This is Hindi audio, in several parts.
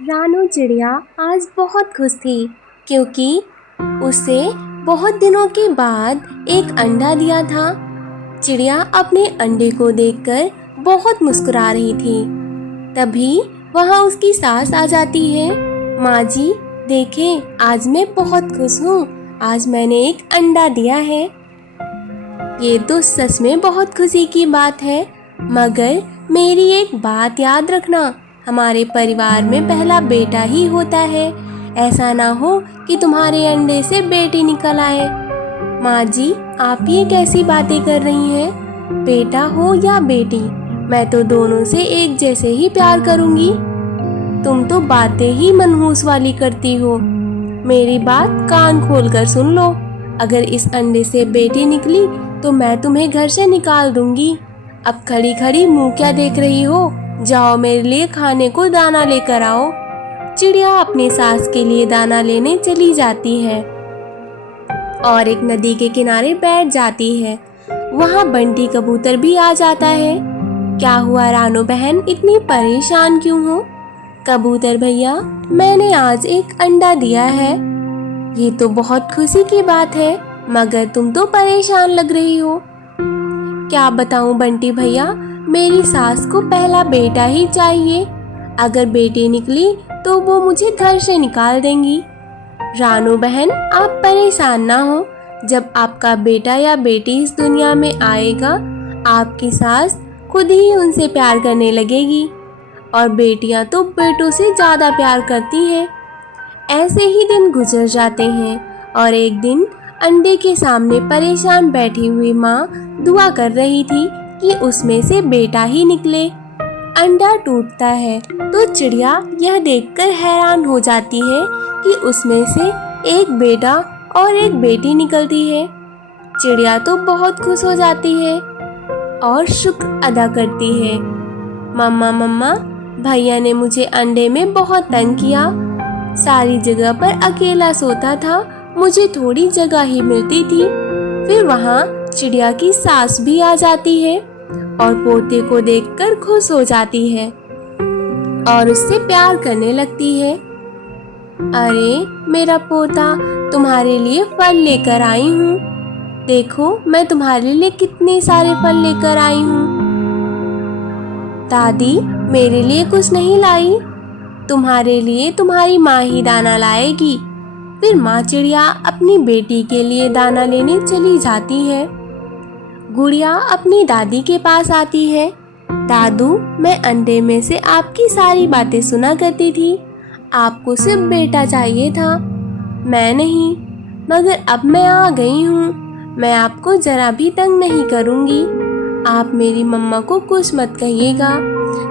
रानू चिड़िया आज बहुत खुश थी क्योंकि उसे बहुत दिनों के बाद एक अंडा दिया था। चिड़िया अपने अंडे को देखकर बहुत मुस्कुरा रही थी। तभी वहाँ उसकी सास आ जाती है। माँ जी देखें, आज मैं बहुत खुश हूँ, आज मैंने एक अंडा दिया है। ये तो सच में बहुत खुशी की बात है, मगर मेरी एक बात याद रखना, हमारे परिवार में पहला बेटा ही होता है। ऐसा ना हो कि तुम्हारे अंडे से बेटी निकल आए। माँ जी, आप ये कैसी बातें कर रही हैं? बेटा हो या बेटी, मैं तो दोनों से एक जैसे ही प्यार करूँगी। तुम तो बातें ही मनहूस वाली करती हो। मेरी बात कान खोल कर सुन लो। अगर इस अंडे से बेटी निकली तो मैं तुम्हें घर से निकाल दूंगी। अब खड़ी खड़ी मुंह क्या देख रही हो? जाओ मेरे लिए खाने को दाना लेकर आओ। चिड़िया अपनी सास के लिए दाना लेने चली जाती है और एक नदी के किनारे बैठ जाती है। वहाँ बंटी कबूतर भी आ जाता है। क्या हुआ रानू बहन, इतनी परेशान क्यों हो? कबूतर भैया, मैंने आज एक अंडा दिया है। ये तो बहुत खुशी की बात है, मगर तुम तो परेशान लग रही हो। क्या बताऊं बंटी भैया, मेरी सास को पहला बेटा ही चाहिए। अगर बेटी निकली तो वो मुझे घर से निकाल देंगी। रानू बहन, आप परेशान ना हो। जब आपका बेटा या बेटी इस दुनिया में आएगा, आपकी सास खुद ही उनसे प्यार करने लगेगी, और बेटियां तो बेटों से ज़्यादा प्यार करती हैं। ऐसे ही दिन गुजर जाते हैं और एक दिन अंडे के सामने परेशान बैठी हुई माँ दुआ कर रही थी कि उसमें से बेटा ही निकले। अंडा टूटता है तो चिड़िया यह देखकर हैरान हो जाती है कि उसमें से एक बेटा और एक बेटी निकलती है। चिड़िया तो बहुत खुश हो जाती है और शुक्र अदा करती है। मम्मा मम्मा, भैया ने मुझे अंडे में बहुत तंग किया। सारी जगह पर अकेला सोता था, मुझे थोड़ी जगह ही मिलती थी। फिर वहाँ चिड़िया की सास भी आ जाती है और पोते को देखकर खुश हो जाती है और उससे प्यार करने लगती है। अरे मेरा पोता, तुम्हारे लिए फल लेकर आई हूँ। देखो मैं तुम्हारे लिए कितने सारे फल लेकर आई हूँ। दादी, मेरे लिए कुछ नहीं लाई, तुम्हारे लिए तुम्हारी माँ ही दाना लाएगी। फिर माँ चिड़िया अपनी बेटी के लिए दाना लेने चली जाती है। गुड़िया अपनी दादी के पास आती है। दादू, मैं अंडे में से आपकी सारी बातें सुना करती थी। आपको सिर्फ बेटा चाहिए था, मैं नहीं। मगर अब मैं आ गई हूँ, मैं आपको जरा भी तंग नहीं करूँगी। आप मेरी मम्मा को कुछ मत कहिएगा।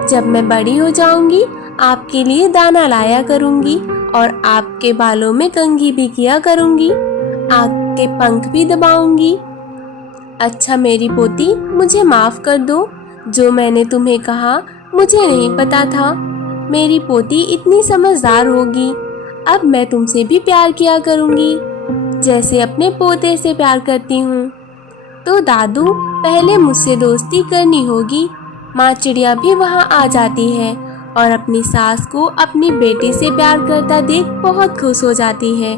जब मैं बड़ी हो जाऊँगी आपके लिए दाना लाया करूँगी और आपके बालों में कंघी भी किया करूँगी, आपके पंख भी दबाऊँगी। अच्छा मेरी पोती, मुझे माफ़ कर दो। जो मैंने तुम्हें कहा मुझे नहीं पता था। मेरी पोती इतनी समझदार होगी, अब मैं तुमसे भी प्यार किया करूँगी जैसे अपने पोते से प्यार करती हूँ। तो दादू, पहले मुझसे दोस्ती करनी होगी। माँ चिड़िया भी वहाँ आ जाती है और अपनी सास को अपनी बेटी से प्यार करता देख बहुत खुश हो जाती है।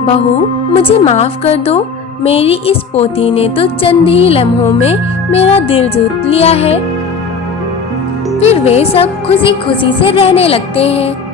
बहू, मुझे माफ़ कर दो, मेरी इस पोती ने तो चंद ही लम्हों में मेरा दिल जीत लिया है। फिर वे सब खुशी खुशी से रहने लगते हैं।